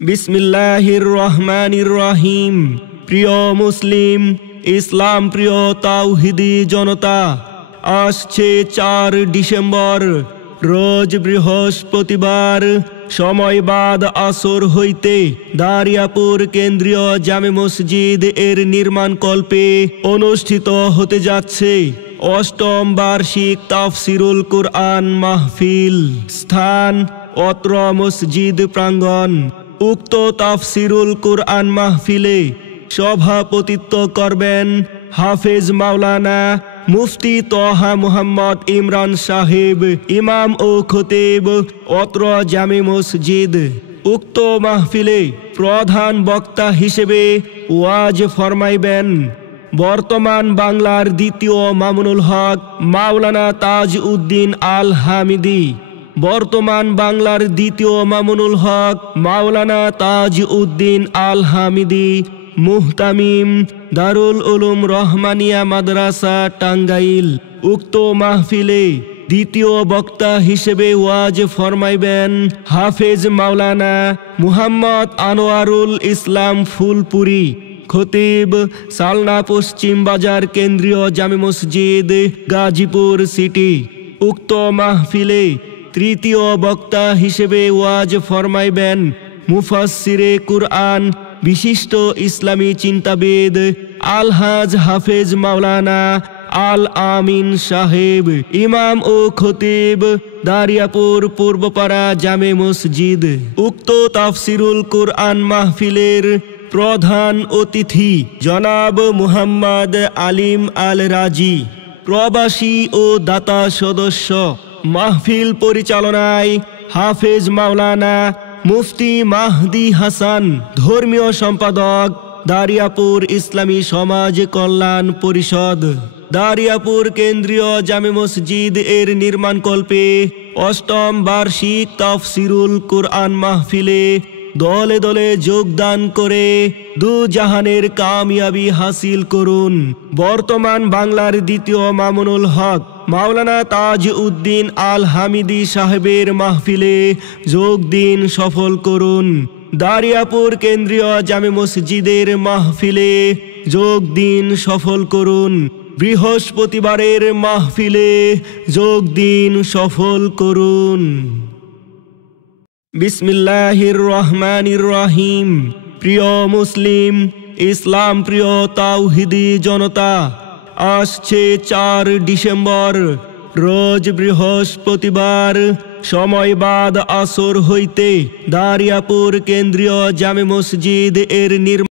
বিসমিল্লাহির রহমানির রহিম। প্রিয় মুসলিম, ইসলাম প্রিয় তাওহিদি জনতা, আসছে ৪ ডিসেম্বর, রোজ বৃহস্পতিবার, সময় বাদ আসর হইতে দারিয়াপুর কেন্দ্রীয় জামে মসজিদ এর নির্মাণকল্পে অনুষ্ঠিত হতে যাচ্ছে অষ্টম বার্ষিক তাফসিরুল কুরআন মাহফিল। স্থান অত্র মসজিদ প্রাঙ্গণ। উক্ত তাফসিরুল কুরআন মাহফিলে সভাপতিত্ব করবেন হাফেজ মাওলানা মুফতি তহা মুহাম্মদ ইমরান সাহেব, ইমাম ও খতিব অত্র জামে মসজিদ। উক্ত মাহফিলে প্রধান বক্তা হিসেবে ওয়াজ ফরমাইবেন বর্তমান বাংলার দ্বিতীয় মামুনুল হক মাওলানা তাজ উদ্দিন আল হামিদি। বর্তমান বাংলার দ্বিতীয় মামুনুল হক মাওলানা তাজ উদ্দিন আল হামিদি, মুহতামিম, দারুল উলুম রহমানিয়া মাদ্রাসা, টাঙ্গাইল। উক্ত মাহফিলে দ্বিতীয় বক্তা হিসেবে ওয়াজ ফরমাইবেন হাফেজ মাওলানা মুহাম্মদ আনোয়ারুল ইসলাম ফুলপুরি, খতিব, সালনা পশ্চিম বাজার কেন্দ্রীয় জামে মসজিদ, গাজীপুর সিটি। উক্ত মাহফিলে তৃতীয় বক্তা হিসেবে ওয়াজ ফরমাইবেন মুফাসসিরে কুরআন, বিশিষ্ট ইসলামী চিন্তাবিদ আলহাজ হাফেজ মাওলানা আল আমিন সাহেব, ইমাম ও খতিব, দারিয়াপুর পূর্বপাড়া জামে মসজিদ। উক্ত তাফসিরুল কুরআন মাহফিলের প্রধান অতিথি জনাব মুহাম্মদ আলিম আল রাজি, প্রবাসী ও দাতা সদস্য। মাহফিল পরিচালনায় হাফেজ মাওলানা মুফতি মাহদি হাসান, ধর্মীয় সম্পাদক দারিয়াপুর ইসলামী সমাজ কল্যাণ পরিষদ। দারিয়াপুর কেন্দ্রীয় জামে মসজিদ এর নির্মাণকল্পে অষ্টম বার্ষিক তাফসিরুল কুরআন মাহফিলে দলে দলে যোগদান করে দু জাহানের কামিয়াবি হাসিল করুন। বর্তমান বাংলার দ্বিতীয় মামুনুল হক মাওলানা তাজ উদ্দিন আল হামিদি সাহেবের মাহফিলে যোগ দিন, সফল করুন। দারিয়াপুর কেন্দ্রীয় জামে মসজিদের মাহফিলে যোগ দিন, সফল করুন। বৃহস্পতিবারের মাহফিলে যোগ দিন, সফল করুন। বিসমিল্লাহির রহমানির রহিম। প্রিয় মুসলিম, ইসলাম প্রিয় তাওহিদি জনতা, আসছে ৪ ডিসেম্বর, রোজ বৃহস্পতিবার, সময় বাদ আসর হইতে দারিয়াপুর কেন্দ্রীয় জামে মসজিদ এর নির্মাণ